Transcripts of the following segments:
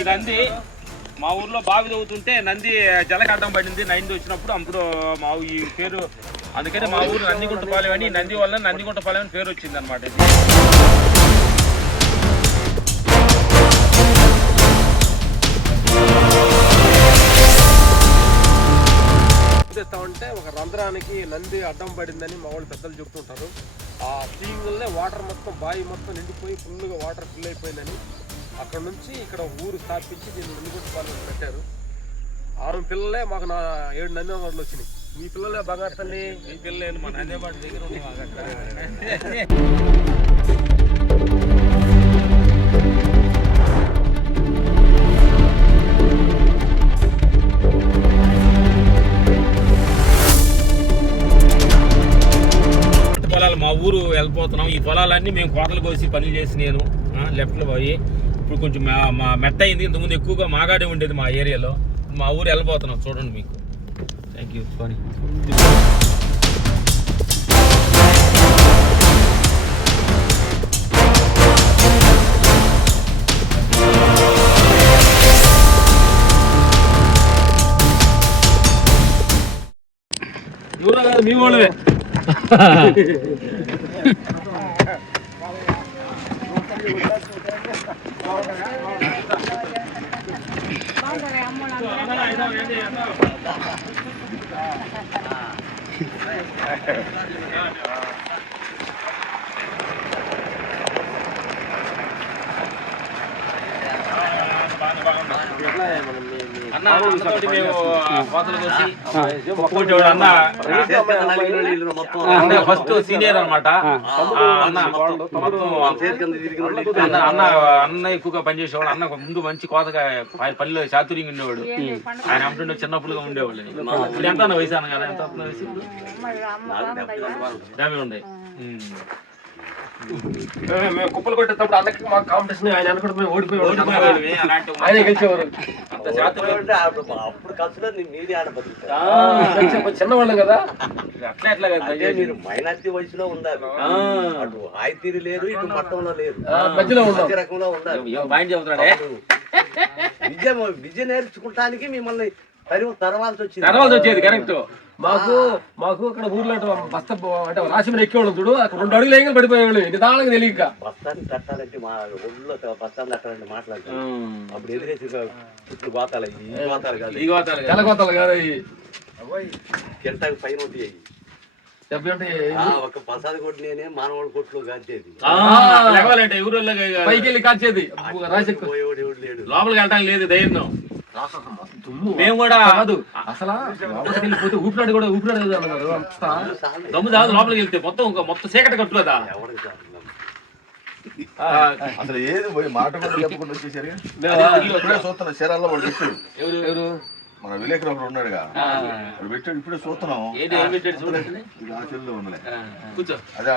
ఈ నంది మా ఊర్లో బావి తవ్వుతుంటే నంది జలకడ్డం పడింది. నంది వచ్చినప్పుడు అప్పుడు మా ఈ పేరు, అందుకని మా ఊరు నందిగుంటపాలెం అని, నంది వల్ల నందిగుంటపాలెం అని పేరు వచ్చింది అనమాట. ఉంటే ఒక రంధ్రానికి నంది అడ్డం పడిందని మా వాళ్ళు పెద్దలు చెప్తుంటారు. ఆ స్టీంగ్లనే వాటర్ మొత్తం బావి మొత్తం నిండిపోయి ఫుల్గా వాటర్ ఫిల్ అయిపోయిందని అక్కడ నుంచి ఇక్కడ ఊరు స్థాపించి దీన్ని నందిగుంటపాలెం పెట్టారు. 6 పిల్లలే మాకు 7 నందివాళ్ళు వచ్చినాయి. మీ పిల్లలే బంగారు తల్లి, మీ పిల్లలు మా నందేపాటి దగ్గర పొలాలు మా ఊరు వెళ్ళిపోతున్నాం. ఈ పొలాలన్నీ మేము కోతలు కోసి పనులు చేసి నేను లెఫ్ట్లో పోయి ఇప్పుడు కొంచెం మా మెట్ట అయింది. ఇంతకుముందు ఎక్కువగా మాగాడే ఉండేది మా ఏరియాలో. మా ఊరు వెళ్ళిపోతున్నాం, చూడండి మీకు. Thank you. సారీ. ఎవరో కాదు, మీ వాళ్ళవే. అన్నతోటి మేము కోతలు కోసి అన్న ఫస్ట్ సీనియర్ అనమాట. అన్న ఎక్కువగా పనిచేసేవాడు. అన్న ముందు మంచి కోతగా పనిలో చాతుర్యంగా ఉండేవాడు. ఆయన అమ్ముతుండే చిన్నప్పుడుగా ఉండేవాళ్ళు. ఇప్పుడు ఎంత అన్న వయసు? అన్న కదా ఎంత వయసు? 50 ఉన్నాయి. మేము కుప్పలు కొట్టేటప్పుడు అన్నకి మాకు కాంపిటీషన్, ఆయన అనుకుంటే మేము ఓడిపోయేవాడు. ఆయన గెలిచేవారు. చిన్నవాళ్ళం కదా. అట్లా ఎట్లా కదా, మీరు మైనార్టీ వయసులో ఉండాలి. అటు ఆయతీరు లేరు, ఇటు మట్టంలో లేరు, మధ్యలో ఉండాలి, రకంలో ఉండాలి. పాయింట్ చెబుతున్నాడే. విద్య నేర్చుకుంటానికి మిమ్మల్ని తరవాల్సి వచ్చేది. కరెక్ట్. మాకు అక్కడ ఊర్లో బస్తా అంటే రాశిమని ఎక్కేవాళ్ళం చూడు. అక్కడ 2 అడుగులు ఏం పడిపోయేవాళ్ళు. నిదానంగా తెలియక బస్తాన్ని తట్టాలంటే మా ఒళ్ళో బస్తాన్ని తట్టాలంటే మాట్లాడతాం. అప్పుడు ఎదురేసి చుట్టూ గోతాలు అయ్యి, ఈ గోతాలు కాదు, తెల్లగోతాలు కాదు, అవి కింటాకి పైన ఒకటి అయ్యి ఒక ప్రసాద్ కొట్టి నేనే మానవాళ్ళ కొట్లు కాచేది. పైకి వెళ్ళి కాచేది. లేడు, లోపలికి వెళ్ళడానికి లేదు ధైర్యం. మేము కూడా కాదు అసలు వెళ్ళిపోతే ఊపిరాడు కూడా ఊపిరాడు అన్నారు. దమ్ము దాదు లోపలికి వెళ్తే మొత్తం చీకటి కట్టు కదా. అసలు ఏది పోయి మాట కూడా చెప్పకుండా వచ్చేసరి చూస్తున్నా శరాల్లో వాడు పెట్టాడు. ఎవరు? మన విలేకరు ఒకడు ఉన్నాడుగా, వాడు పెట్టాడు. ఇప్పుడే చూస్తున్నాం. చెల్లు ఉండలే అదే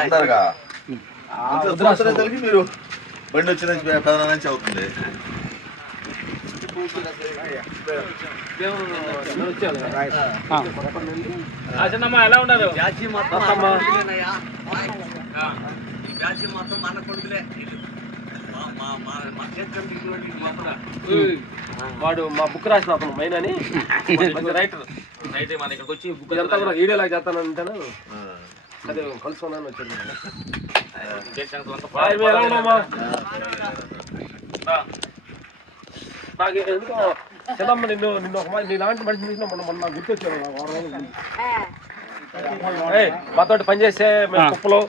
అంటారుగా. మీరు బండి వచ్చిన పెదనా నుంచి అవుతుంది. చిన్నమ్మ ఎలా ఉన్నారు? వాడు మా బుక్ రాసిన అతను మైన్ అని రైటర్. మన ఇక్కడికి వచ్చి బుక్ వీడియో లాగా చేస్తానంటాను. అదే కలుసుకున్నాను వచ్చాను. నాకు ఎందుకో చిన్నమ్మ నిన్ను నీలాంటి మనిషి చూసిన మొన్న గుర్తొచ్చాను. మాతోటి పనిచేసే మేము కుప్పలు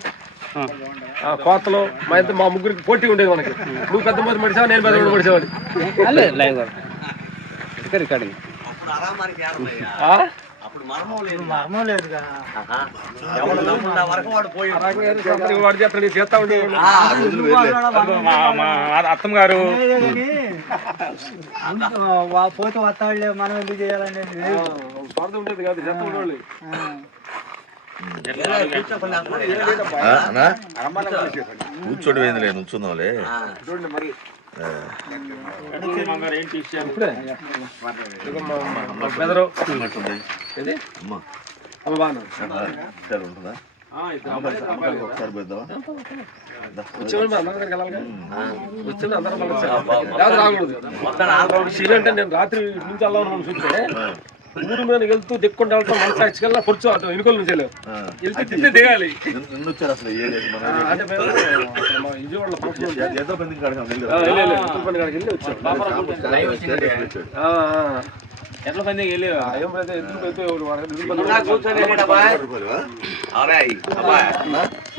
కోతలు మా ముగ్గురికి పోటీ ఉండేది. మనకి నువ్వు పెద్ద మంది మడిసావు, నేను పెద్ద మంది మడిసేవాడి. రికార్డింగ్ చేస్తా ఉండే అత్తమ్మ గారు పోతే వస్తాడులే, మనం ఎందుకు చేయాలని స్వార్థం ఉండేది కాదు, చేస్తా ఉండేవాళ్ళు. కూర్చోడు వేంది లేదు, ఉంచుందాంలే. చూడండి మరి ఉంటుందా? ఒకసారి పోద్దాం. వచ్చేవాళ్ళు అందరి దగ్గరికి వెళ్ళాలిగా. వచ్చింది అందరం మళ్ళీ రాకూడదు. సీన్ అంటే నేను రాత్రి నుంచి వెళ్ళాలని చూస్తే ఊరి మీద వెళ్తూ దిక్కుంటూ వెళ్తాం మన సాక్షికల్లా పొడుచు అటు ఎన్నికల నుంచి వెళ్తే తింటే దిగాలి. వచ్చారు అసలు అంటే మేము విజయవాడలో ఫంక్షన్ ఏదో పందికి కాడికి వెళ్ళి వెళ్ళి వచ్చాం. ఎట్ల పందికి వెళ్ళి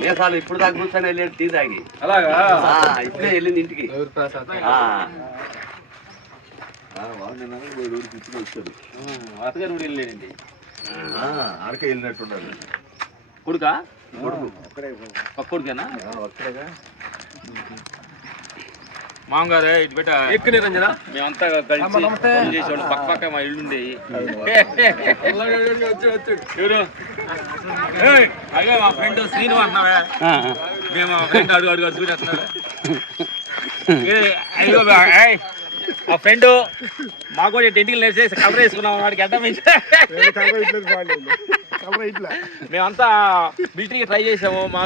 మీసాలు ఇప్పుడు దాకా కూర్చొని వెళ్ళాడు టీ తాగి. అలాగా ఇప్పుడే వెళ్ళింది ఇంటికి. వచ్చాడు అత్తగారు కూడా వెళ్ళాడండి. ఆడకే వెళ్ళినట్టున్నాడు. కొడుకా కొడుకేనా మామగారు ఇటు పెట్ట ఎక్కువ నిరంజన మేమంతా కలిసి చేసేవాళ్ళు పక్క పక్క మా ఇల్లు ఉండేవి. ఎవరు అదే మా ఫ్రెండ్ శ్రీను అంటున్నావా? మేము మా ఫ్రెండ్ అడుగు అడుగు చూసేస్తున్నాడు. మా ఫ్రెండ్ మాకు కూడా టెంటికల్ వేసేసి కవర్ వేసుకున్నాం. వాడికి అడ్డం మేమంతా మిలిటరీకి ట్రై చేసాము. మా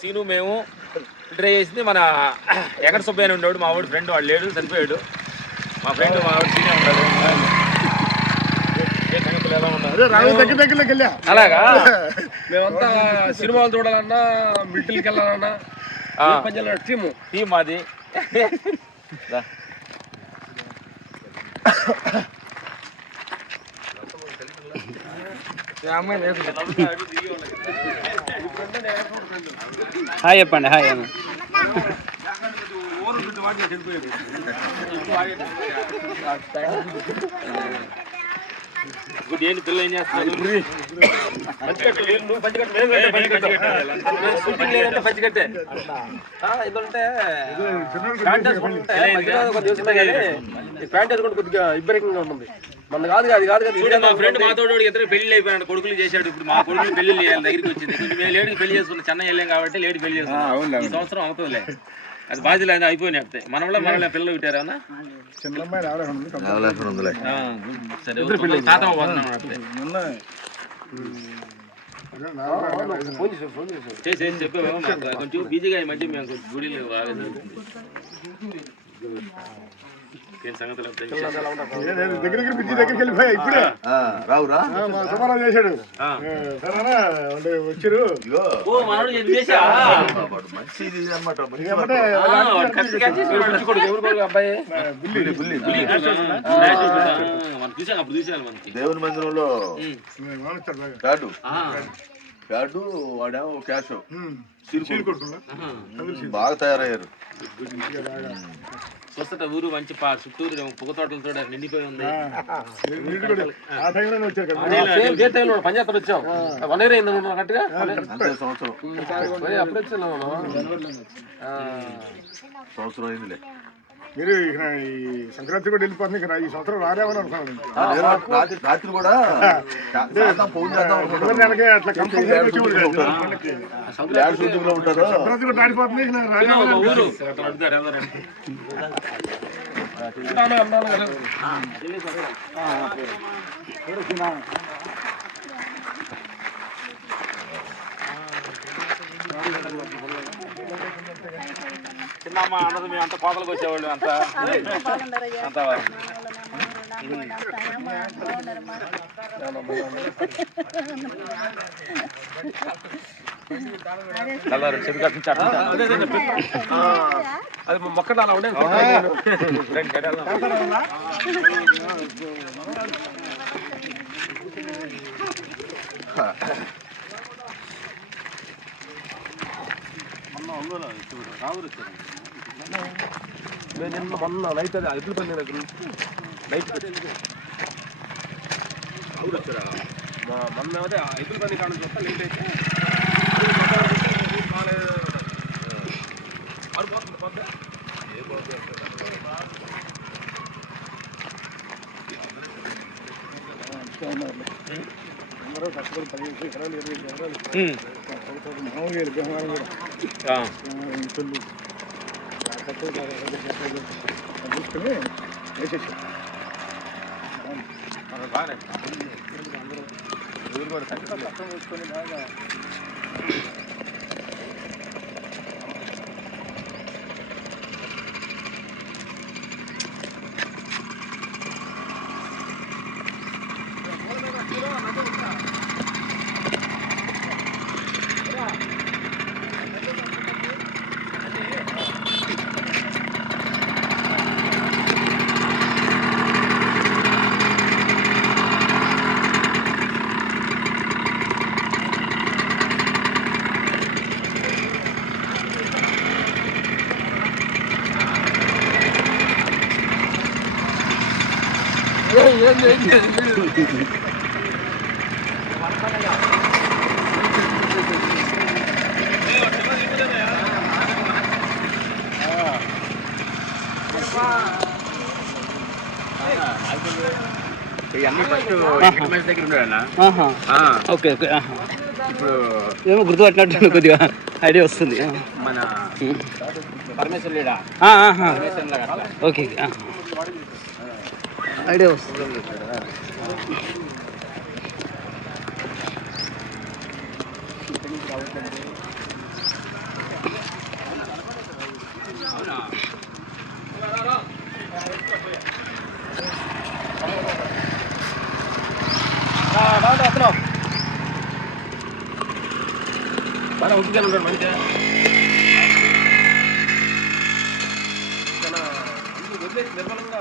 సీను మేము ట్రై చేసింది మన ఎక్కడ సుబ్బయ్య ఉండేవాడు. మా వాడు ఫ్రెండ్ వాడు లేడు, చనిపోయాడు. మా ఫ్రెండ్ మా వాడు సీనే ఉన్నాడు. ఏ సంగతులు ఎలా ఉన్నారు? అలాగా మేమంతా సినిమాలు చూడాలన్నా మిలిటరీకి వెళ్ళాలన్నా టీము మాది. హాయ్ చెప్పండి. హాయ్ అన్న. ఏంటి పిల్లలు ఏం చేస్తారు? పంచికట్టే ఇదంటే ప్యాంట్ వేసుకుంటే కొద్దిగా ఇబ్బరికంగా ఉంటుంది. మన కాదు అది కాదు కదా. మా ఫ్రెండ్ మాతోడు ఇద్దరు పెళ్లి అయిపోయాడు, కొడుకులు చేశాడు. ఇప్పుడు మా కొడుకులు పెళ్లి చేయాలి దగ్గరికి వచ్చింది. మేము లేడీకి పెళ్లి చేసుకున్నాం, చెన్నై వెళ్ళాం కాబట్టి లేడీ పెళ్లి చేసుకున్నాం. ఈ సంవత్సరం అవుతుందిలే, అది బాధ్యత అయినా అయిపోయినాయి. మన వల్ల మనల్ని పిల్లలు పెట్టారా? సరే తాత చెప్పాము. కొంచెం బిజీగా ఈ మధ్య మేము గుడిలో సంగతులు రావురా చేశాడు వచ్చారు. మంచిది అనమాట. అబ్బాయి దేవుని మందిరంలో కార్డు వాడేమో క్యాష్ బాగా తయారయ్యారు. చూస్తుంట ఊరు మంచి చుట్టూరు పొగ తోటలతో నిండిపోయి ఉంది. పంచాయతీ వచ్చాం 1 year అయింది కరెక్ట్గా. సంవత్సరం అప్పుడు సంవత్సరం అయిందిలే. మీరు ఇక ఈ సంక్రాంతి కూడా వెళ్ళిపోతుంది. ఇక ఈ సంవత్సరం రాలేమని అనుకున్నాను. రాత్రి కూడా నెలకే అట్లా కంపల్సరీ ఉంటారు. సంక్రాంతి కూడా దాటిపోతుంది. చిన్నమ్మ అన్నది మేము అంత కోతలకు వచ్చేవాళ్ళు. అంతా చెడు కట్టించాడు. అది మొక్కలు అలా ఉండే నేను మొన్న నైట్ అది ఎదురు పని దగ్గర నైట్ మొన్న అదే ఎదురు పని కాడ చూస్తా లేట్ అయితే అందరూ కష్టపడి 15 ఎకరాలు 20 ఎకరాలు మామూలుగా వ్యవహారం కూడా చూసుకుని వేసేసి బాగా ఇవన్నీ ఫస్ట్ మనిషి దగ్గర ఉండేనా? Okay okay. ఇప్పుడు ఏమో గుర్తుపట్టినట్టు కొద్దిగా ఐడియా వస్తుంది. మన పరమేశ్వర్ లేడా? ఓకే ఐడియా వస్తుంది. బాగా ఉద్యోగాలు ఉంటాడు మంచిగా వదిలేసి నిర్మలంగా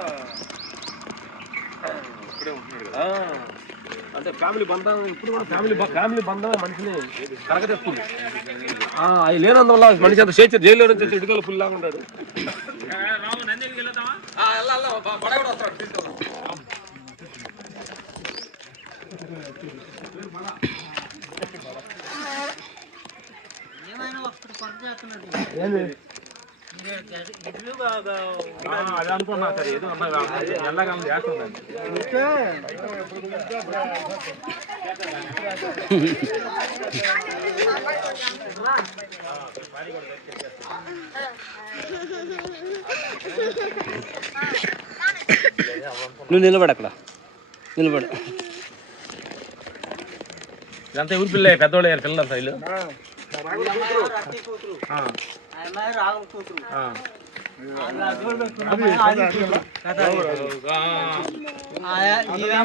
ఇప్పుడే ఉంటున్నాడు కదా. అంటే ఫ్యామిలీ బంధం ఇప్పుడు కూడా ఫ్యామిలీ బంధం మనిషిని కరగతెస్తుంది. అవి లేనందువల్ల మనిషి అంత స్వేచ్ఛ జైల్లో నుంచి వచ్చి ఇటుకలు ఫుల్ లాగా ఉంటాడు. అది అనుకున్నా సరే ఏదో ఎల్లగాలం చేస్తుందండి. నువ్వు నిలబడు, అక్కడ నిలబడు. ఇదంతా ఊరి పిల్ల పెద్దవాళ్ళు అయ్యారు పిల్లలు శైలు.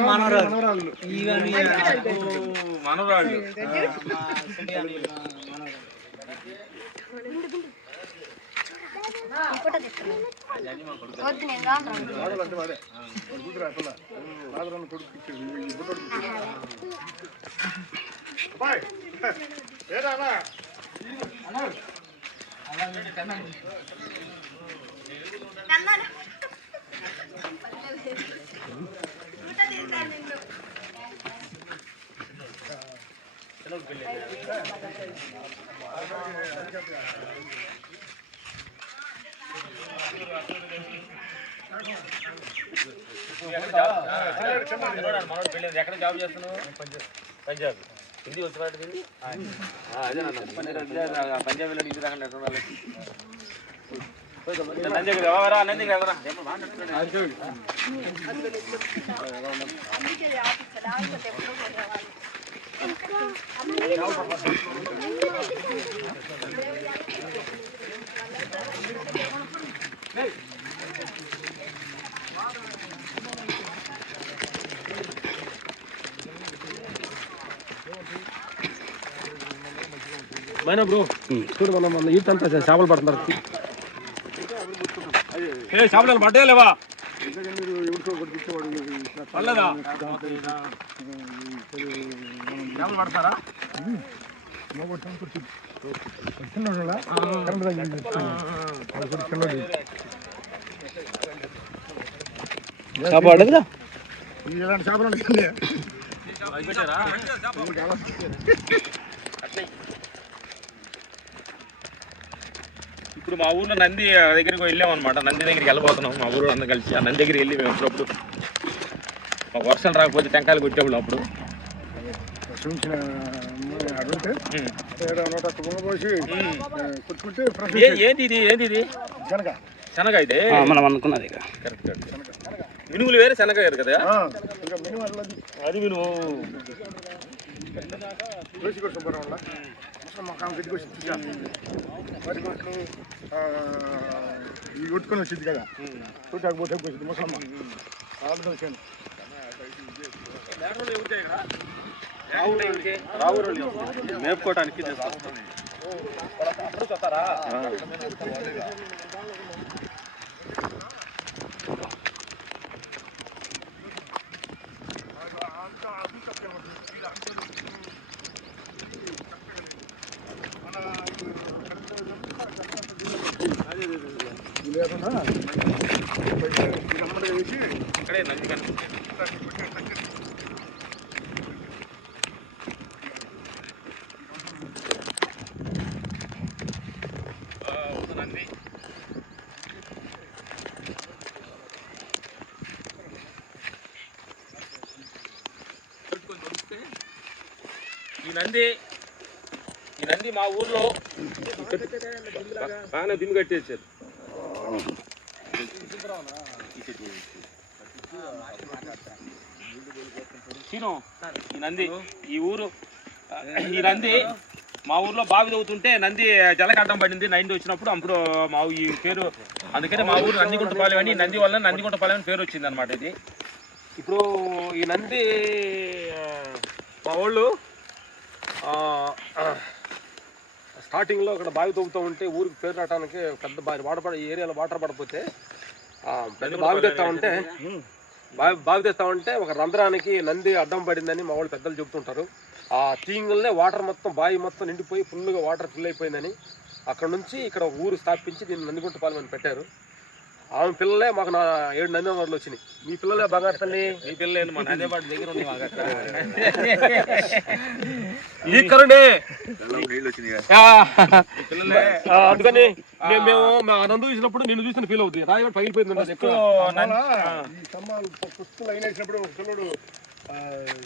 మనవరాళ్ళు మనోడు పెళ్ళి ఎక్కడ జాబ్ చేస్తున్నావు? పంజాబ్. హిందీ వచ్చి పడుతుంది. పంజాబ్ వెళ్ళి ఇంటి దాకా నంది దగ్గర ఎవరా? నంది దగ్గర ఎవరా? మైనా బ్రో చూడు, మనం ఈత అంతా చేపలు పడుతున్నారు. చేపలు పడ్డా లేవా? పర్లేదా? చేపలు పడతారా? చేప పడదురా? ఇలాంటి చేపలు ఇప్పుడు మా ఊర్లో నంది దగ్గరికి వెళ్ళామన్నమాట. నంది దగ్గరికి వెళ్ళిపోతున్నాం మా ఊరు అందరం కలిసి. ఆ నంది దగ్గరికి వెళ్ళి మేము అప్పుడప్పుడు మాకు వర్షం రాకపోతే టెంకాయలు కొట్టేవాళ్ళు. అప్పుడు ఏంటి ఇది? ఏంటి ఇది? శనగ అయితే మనం అనుకున్నది కరెక్ట్. మినుములు వేరే శనగ వేరు కదా? అది మినుము ముసలి మాకు గట్టికి వచ్చింది వరి గొట్లు ఈ కొట్టుకొని వచ్చింది కదా చూడకపోతే వచ్చింది ముసలమ్మ ఆవిడ వచ్చాను మేపుకోవటానికి లేకుండా వేసి ఇక్కడే నంది కనిపిస్తుంది. నంది ఈ నంది మా ఊర్లో బాగానే దిమ్మి కట్టేసారు. ఈ నంది ఈ నంది మా ఊర్లో బావి తవ్వుతుంటే నంది జలకడ్డం పడింది. నంది వచ్చినప్పుడు అప్పుడు మా ఈ పేరు, అందుకని మా ఊరు నందిగుంటపాలెం అని, నంది వల్ల నందిగుంటపాలెం అని పేరు వచ్చింది అనమాట. ఇది ఇప్పుడు ఈ నంది మా వాళ్ళు స్టార్టింగ్లో అక్కడ బావి తవ్వుతూ ఉంటే ఊరికి పేరు రావడానికి పెద్ద బావి ఈ ఏరియాలో వాటర్ పడకపోతే పెద్ద బావి తెస్తా ఉంటే ఒక రంధ్రానికి నంది అడ్డం పడిందని మా వాళ్ళు పెద్దలు చెబుతుంటారు. ఆ తీంగులనే వాటర్ మొత్తం బావి మొత్తం నిండిపోయి ఫుల్గా వాటర్ ఫిల్ అయిపోయిందని అక్కడ నుంచి ఇక్కడ ఊరు స్థాపించి దీన్ని నందిగుంటపాలెం అని పెట్టారు. ఆమె పిల్లలే మాకు 7 నందివాడలు వచ్చినాయి. మీ పిల్లలే బంగారు తల్లి, మీ పిల్లలు మా నందివాడి దగ్గర ఉంది. అందుకని మేము నందు చూసినప్పుడు నిన్ను చూసిన ఫీల్ అవుతుంది. రాయవాడు పగిలిపోయింది ఈ స్తంభాలు పుస్తలు అయిన వేసినప్పుడు ఒక పిల్లడు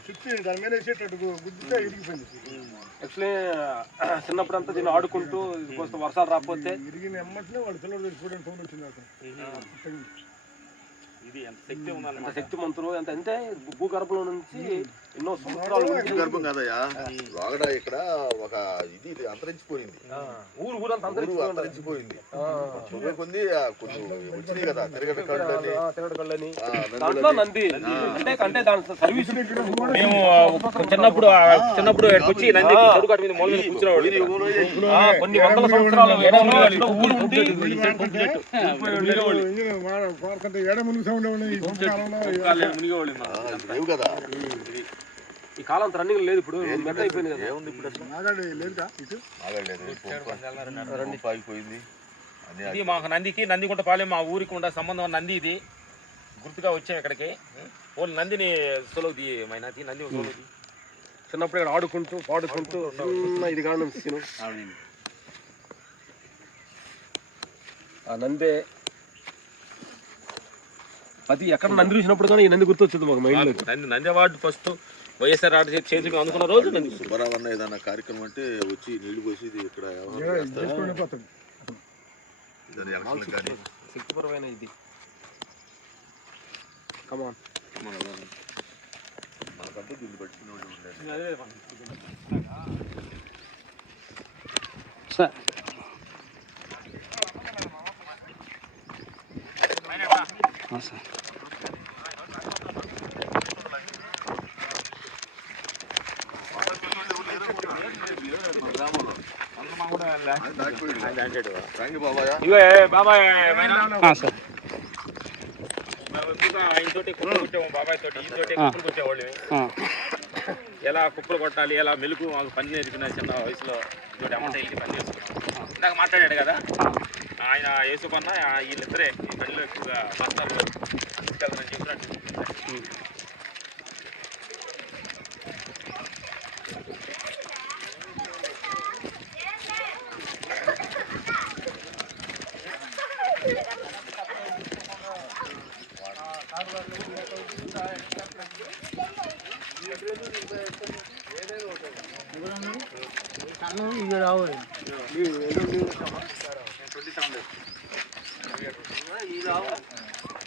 చుట్టి దాని మీద వేసేటట్టు గుద్దుగా ఇరిగిపోయింది. యాక్చువల్లీ చిన్నప్పుడు అంతా దీన్ని ఆడుకుంటూ కొంచెం వర్షాలు రాకపోతే ఇరిగిన ఎమ్మటినే వాడు పిల్లడు చూడండి ఫోన్ వచ్చింది అక్కడ. ఇది ఎంత శక్తి ఉండాలి, ఎంత శక్తిమంతులు ఎంత అంటే భూగర్భంలో నుంచి ఎన్నో సంవత్సరాలు గర్భం కాదయ్యా, వాగడ ఇక్కడ ఒక ఇది అంతరించిపోయింది. ఊరంతా అంతరించిపోయింది. కొన్ని వచ్చినాయి కదా తిరగడకళ్ళని దాంట్లో నంది అంటే దాని సర్వీస్. మేము చిన్నప్పుడు ఇక్కడికి వచ్చి నంది చెరుకాటి మీద మూల మీద కూర్చునేవాడు. కొన్ని వందల సంవత్సరాలు ఊరు ఉండి కదా. ఈ కాలం రన్నింగ్ లేదు, ఇప్పుడు మెత్త అయిపోయింది కదా. ఏముంది ఇప్పుడు అసలు ఆగిపోయింది. ఇది మాకు నందిగుంటపాలెం మా ఊరికి ఉండే సంబంధం నంది. ఇది గుర్తుగా వచ్చాం ఇక్కడికి. ఓన్లీ నందిని సొలవుది మైనాతి నంది సొలవుది. చిన్నప్పుడు ఇక్కడ ఆడుకుంటూ పాడుకుంటూ ఇది కారణం ఆ నందే. అది ఎక్కడ నంది చూసినప్పుడు కానీ ఈ నంది గుర్తొచ్చింది మాకు mind. Nandi award first YSR order చేసి మేము అనుకున్న రోజు నంది. సుబ్బారావు ఏదైనా కార్యక్రమం అంటే వచ్చి నీళ్లు పోసి ఇక్కడ శక్తిపరమైన ఇది. కమాన్ మనకంటే దీన్ని పట్టుకునే సార్ సార్ సార్ ఆయనతోటి కుప్పలు కొట్టాము, బాబాయ్ తోటి ఈతోటి కుప్పలు కొట్టేవాళ్ళు. ఎలా కుప్పలు కొట్టాలి, ఎలా మెలుగు మాకు పని నేర్పిన చిన్న వయసులో ఇంకోటి అమ్మంట వెళ్ళి పని చేసుకున్నాం. ఇందాక మాట్లాడాడు కదా ఆయన యేసుపన్న, వీళ్ళిద్దరే ఈ పనిలో ఎక్కువగా మాస్టర్లు తీసుకెళ్తారని చెప్పినట్టు.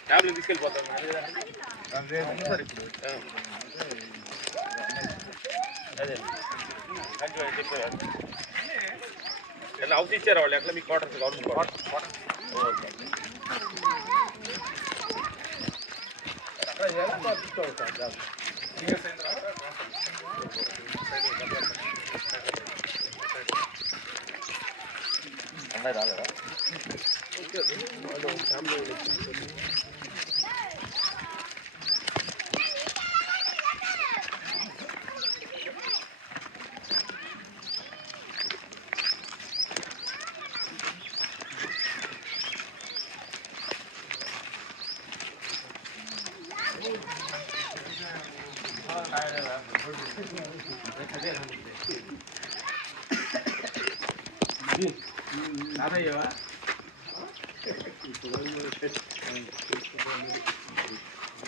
ట్యాబ్లెట్ తీసుకెళ్ళిపోతాను. అదే చెప్పారు. ఎట్లా హౌస్ ఇచ్చారా వాళ్ళు ఎట్లా మీ క్వార్టర్స్ గవర్నమెంట్ క్వార్టర్స్ రాలేదా?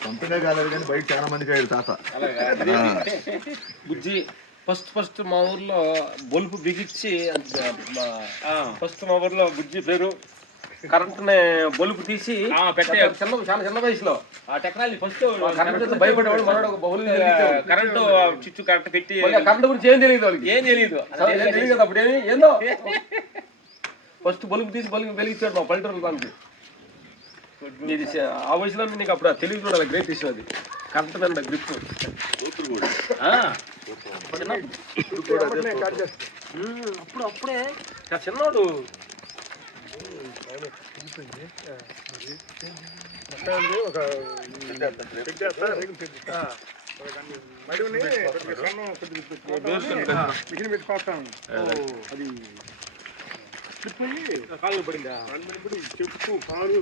సొంతగా కాలేదు కానీ బయట చాలా మందికి అయ్యాడు తాత. బుజ్జి ఫస్ట్ మా ఊర్లో బొలుపు బిగించి ఫస్ట్ మా ఊర్లో బుజ్జి పేరు కరెంట్ బొలుపు తీసి చాలా చిన్న వయసులో ఆ టెక్నాలజీ ఫస్ట్ కరెంట్ భయపడేవాడు మనోడు బొలు కరెంట్ చిచ్చు కరెంట్ పెట్టి కరెంట్ గురించి ఏం తెలియదు వాళ్ళకి ఏం తెలియదు కదా అప్పుడు ఏందో ఫస్ట్ బొలుపు తీసి బొలుపు వెలిగించాడు మా పల్లెటూరు దానికి ఇది ఆ వయసులో నీకు అప్పుడు తెలివి కూడా గ్రేట్ ఇష్యూ అది కరెంట్ మీద గ్రిప్ అప్పుడే చిన్నోడు అది కాలు పడిందా చెప్పు కాలు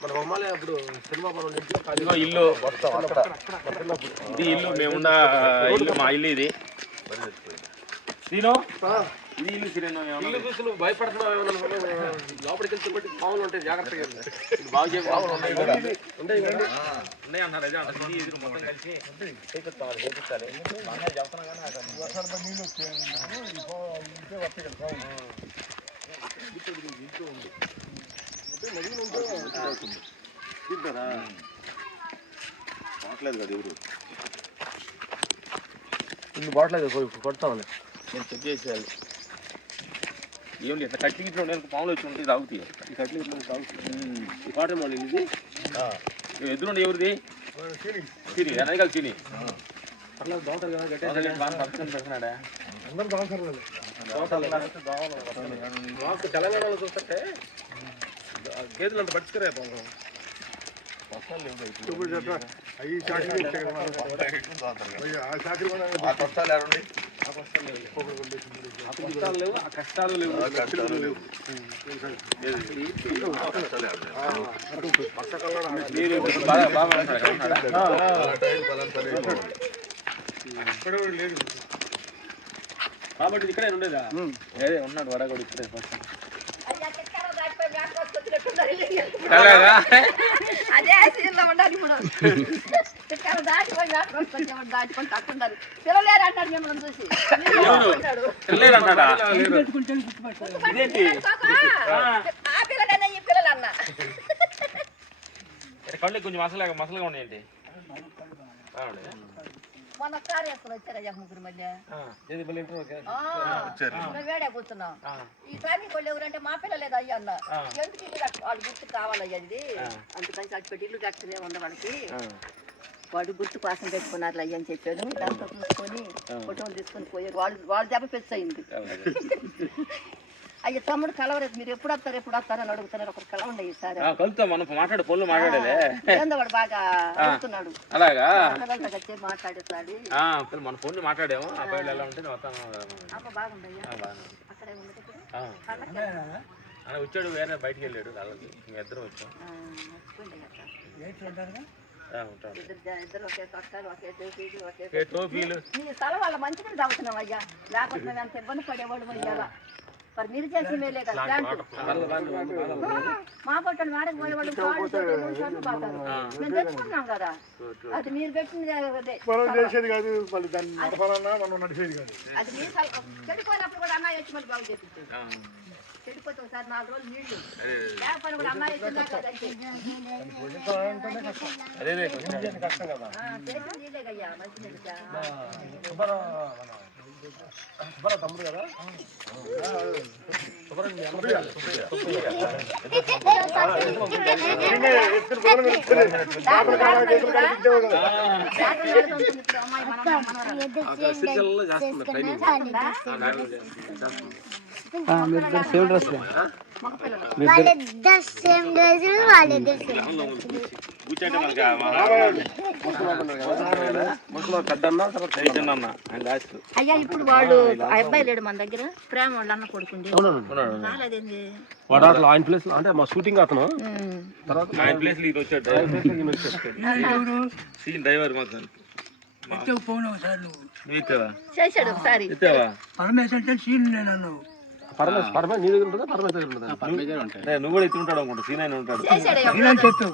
మన బొమ్మాలే అప్పుడు సినిమా ఇల్లు ఇది ఇల్లు మేమున్న ఇల్లు మా ఇల్లు ఇది ఇది ఇల్లు సిరేను ఇల్లు చూసి నువ్వు భయపడుతున్నావు లోపలికి వెళ్తే బట్టి పాములు ఉంటాయి జాగ్రత్తగా ఉన్నాయి అన్నారు అదే అంటారు ఇది మొత్తం కలిసి చేపిస్తాం చేపిస్తారు అన్నయ్య చెప్తున్నా రావట్లేదు కదా ఎవరు ఇల్లు బాటలేదు కొడతామని నేను చెక్ చేసేయాలి ఏం లేదు ఇట్లా కట్టి ఇట్లా నేను పాములు వచ్చి ఉంటే తాగుతాయి ఈ కట్లు ఇట్లా తాగుతుంది ఈ కాటన్ మళ్ళీ ఇది ఎదురుండి ఎవరిది తిని వెనకాల తిని అట్లా దోతారు కదా గట్టి పెడుతున్నాడా అందరూ దోతారు మాకు తెలంగాణలో చూస్తే గేదెలు అంత పట్టుకురా అవి చాకరీ లేవు ఆ కష్టాలు లేవు కాబట్టి ఇక్కడే ఉండేదా అదే ఉన్నాడు వడగడు ఇక్కడే అదే సీన్లో ఉండాలి ఇప్పుడు దాటిపోయి దాటుకొని తక్కువ పిల్లలేరు అంటాడు మిమ్మల్ని చూసి ఆ పిల్లలన్నా ఈ పిల్లలన్నా కళ్ళు కొంచెం మసలుగా ఉన్నాయండి మొన్న కారు వేసుకుని వచ్చారయ్యా ముగ్గురు మధ్య వేడే కూర్చున్నాం ఈ ట్రాఫిక్ వాళ్ళు ఎవరంటే మా పిల్లలేదు అయ్యా అన్న ఎందుకు ఇల్లు వాళ్ళు గుర్తు కావాలయ్యా ఇది అందుకని చచ్చిపెట్టి ఇల్లు కట్టలే ఉంది వాళ్ళకి వాడు గుర్తు కోసం పెట్టుకున్నారు అయ్యా అని చెప్పాడు దాంతో చూసుకొని ఫోటోలు తీసుకొని పోయారు వాళ్ళు దెబ్బ పెద్ద అయింది అయ్యా తమ్ముడు కలవలేదు మీరు ఎప్పుడు వస్తారు అని అడుగుతున్నారు ఒకరు కలవండి ఈసారి కలుతాం మనం మాట్లాడే పనులు మాట్లాడేదే ఏందో వాడు బాగా అడుగుతున్నాడు అలాగా మాట్లాడేస్తాడు మన ఫోన్ మాట్లాడాము ఆ పైలు ఎలా ఉంటే అప్ప బాగుందయ్యా అక్కడే ఉంది అలా వచ్చాడు వేరే బయటికి వెళ్ళాడు అలాగే మేము ఇద్దరం వచ్చాం ఇద్దరు ఒకే చొక్కాలు ఒకే టోపీలు నీ స్థలం వాళ్ళ మంచిగా తాగుతున్నాం అయ్యా లేకపోతే మేము ఎంత ఇబ్బంది పడేవాడు అయ్యాలా మరి మీరు చేసిన మేలే కదా ప్లాంట్. మా పట్టణ మేడకు పోయేవాళ్ళు కాళ్ళు చేతులు పోతారు. మేము తెచ్చుకున్నాం కదా, అది మీరు పెట్టింది అదే. మనం చేసేది కాదు, మళ్ళీ దాన్ని నడపాలన్నా మనం నడిచేది కాదు. అది మీరు చెడిపోయినప్పుడు కూడా అన్న వచ్చి మళ్ళీ బాగు చేపించారు. చెడిపోతే ఒకసారి 4 రోజులు నీళ్లు లేకపోయినా కూడా అన్న వచ్చిందా కష్టం కదా. చేసిన నీళ్ళే కయ్యా మంచిగా తమ్ముడు కదా. సేమ్ డ్రెస్ అయ్యా. ఇప్పుడు వాళ్ళు ఆ అబ్బాయి లేడు మన దగ్గర, ప్రేమ వాళ్ళు అన్న కొడుకుంది రాలేదేంది వాడు అట్లా ఆయన ప్లేస్ అంటే మా షూటింగ్ అతను తర్వాత ఆయన ప్లేస్ లో వచ్చాడు డ్రైవర్ మాత్రం చేశాడు ఒకసారి. పరమేశ్వర నీ దగ్గర ఉంటుందా పరమేశ్వర ఉంటుందా? నువ్వు కూడా ఎత్తి ఉంటాడు అనుకుంటా, సీన్ అయినా ఉంటాడు. చేశాడు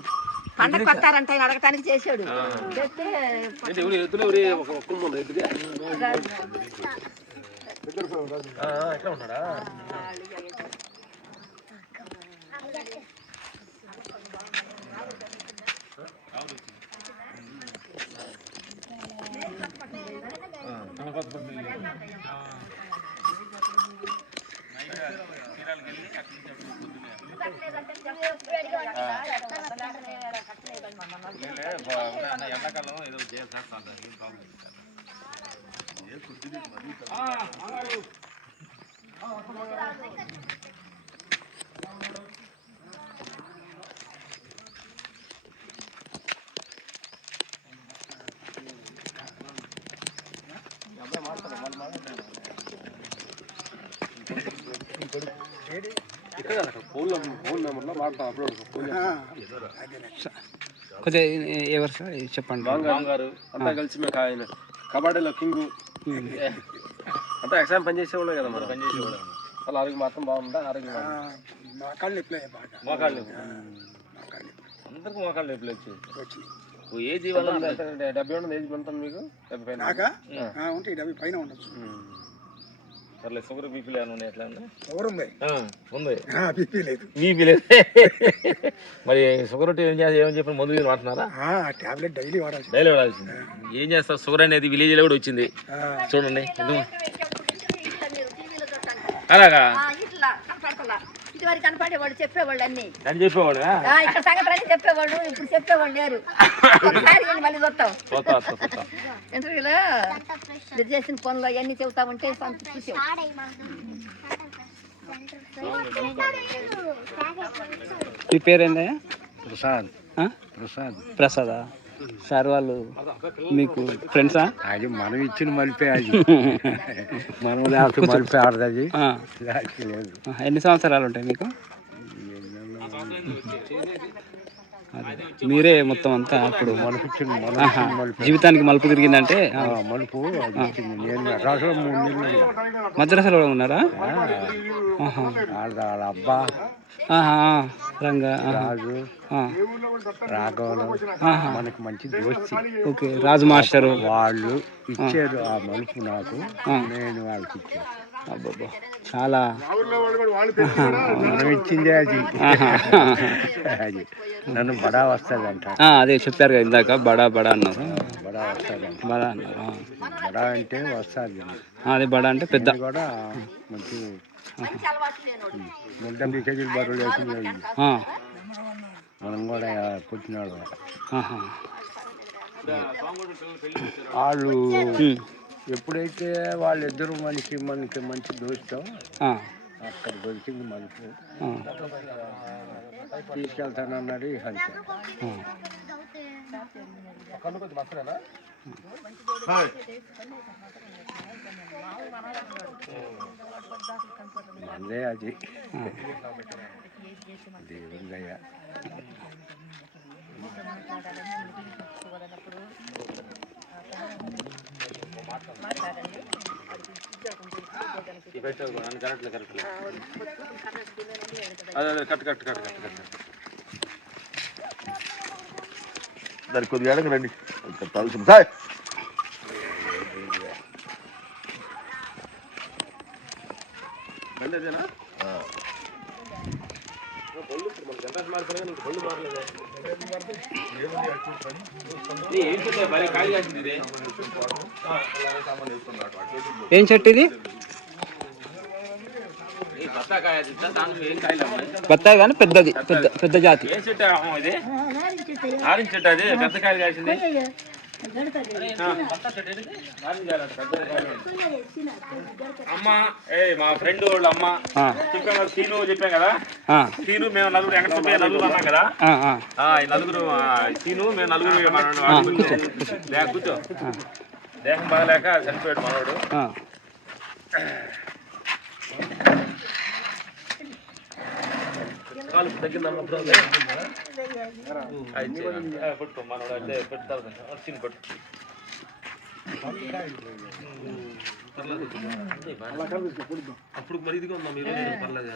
పండగ కొట్టారంట ఆయన అడగటానికి చేశాడు. చెప్తే ఎత్తులు ఒక కుటుంబం ఉంది ఎత్తుగా ఎట్లా ఉంటాడా? ఎండాకాలం ఏదో చేస్తాను. ఇక్కడ ఫోన్ నెంబర్లో మాట్లాడతాం అప్లోడ్ కొద్దిగా ఎవరు సార్ చెప్పండి. గారు అంతా కలిసి మేము ఆయన కబడ్డీలో కింగ్ అంతా ఎగ్జామ్ పనిచేసేవాళ్ళే కదా మనం పనిచేసేవాళ్ళం. వాళ్ళ ఆరోగ్యం మాత్రం బాగుందా? ఆరోగ్యం మోకాళ్ళు మోకాళ్ళు అందరికి మోకాళ్ళు నొప్పులు వచ్చి ఏజ్ 70 ఉండదు. ఏజ్ ఉంటుంది మీకు? 70 పైన ఉంటాయి, 70 పైన ఉండొచ్చు. సర్లే, షుగర్ బీపీలు ఏమైనా ఉన్నాయి? ఎట్లా ఎవరు ఉంది? ఉంది. బీపీ లేదు. బీపీ లేదు. మరి షుగర్ ఏమని చెప్పిన మందు మీరు వాడుతున్నారా? టాబ్లెట్ డైలీ వాడాలి. డైలీ వాడాల్సింది. ఏం చేస్తారు? షుగర్ అనేది విలేజ్లో కూడా వచ్చింది చూడండి. అలాగా ఇట్లా కనపడతలా. ఇదివరకు కనపడేవాళ్ళు చెప్పేవాళ్ళు అన్ని అని చెప్పేవాడు. ఇక్కడ సంగతి చెప్పేవాళ్ళు, ఇప్పుడు చెప్పేవాళ్ళు లేరు. ఒకసారి మళ్ళీ చూస్తాం ఇంటర్వ్యూలో మీరు చేసిన పనులు అవన్నీ చెబుతా ఉంటే చూసాం. మీ పేరేందా? ప్రసాద్. ప్రసాదా? సార్ వాళ్ళు మీకు ఫ్రెండ్సా? అది మనం ఇచ్చిన మలిపే, అది మనం మలిపే ఆడది. లేదు. ఎన్ని సంవత్సరాలు ఉంటాయి మీకు? మీరే మొత్తం అంతా అప్పుడు జీవితానికి మలుపు తిరిగిందంటే? మలుపు నేను మద్రాసులో 3 నెలలు. మద్రాసులో ఉన్నారా? వాళ్ళ అబ్బా రంగా రాజు రాఘవులు మనకి మంచి దోస్తి. ఓకే, రాజు మాస్టరు వాళ్ళు ఇచ్చారు ఆ మలుపు నాకు, నేను వాళ్ళకి ఇచ్చాను. అబ్బాబ్బా, చాలా మనం ఇచ్చిందే అది. అది నన్ను బడా వస్తుందంట. అదే చెప్పారు కదా ఇందాక, బడా బడా అన్నారు. బడా వస్తుందంట. బడా అన్నారు. బడా అంటే వస్తుంది. అదే బడా అంటే పెద్ద కూడా మంచి 150 కేజీలు బరువులు వేసింది. మనం కూడా పుట్టినాడు. వాళ్ళు ఎప్పుడైతే వాళ్ళిద్దరూ మనకి మంచి దోస్తో అక్కడ దొరికింది మలుపు. తీసుకెళ్తానన్నాడు. అంతే. అదే అది దేవుని దయ. అదే కట్టు దానికి కొద్దిగా ఎడగ రండి ఇక్కడ తలుసు సార్ ఏం చెట్టు ఇది? బత్తాయి కానీ పెద్దది, పెద్ద జాతి. ఏ చెట్టు ఇది? ఆరెంజ్ చెట్టు. అది పెద్ద కాయలు కాసింది. అమ్మ మా ఫ్రెండ్ వాళ్ళ అమ్మ చెప్పాం కదా, సీను చెప్పాం కదా. సీను మేము నలుగురు వెంకటసుబ్బయ్య నలుగురు అన్నాం కదా. ఈ నలుగురు సీను మేము నలుగురు కూర్చో దేహం బాగలేక చనిపోయాడు మనవాడు. కాలు తగ్గిందమ్మ పట్టుకో మనవాడు అంటే పెడతారు సీన్ పట్టు. అప్పుడు మరి ఇదిగా ఉందా మీరు? పర్లేదు.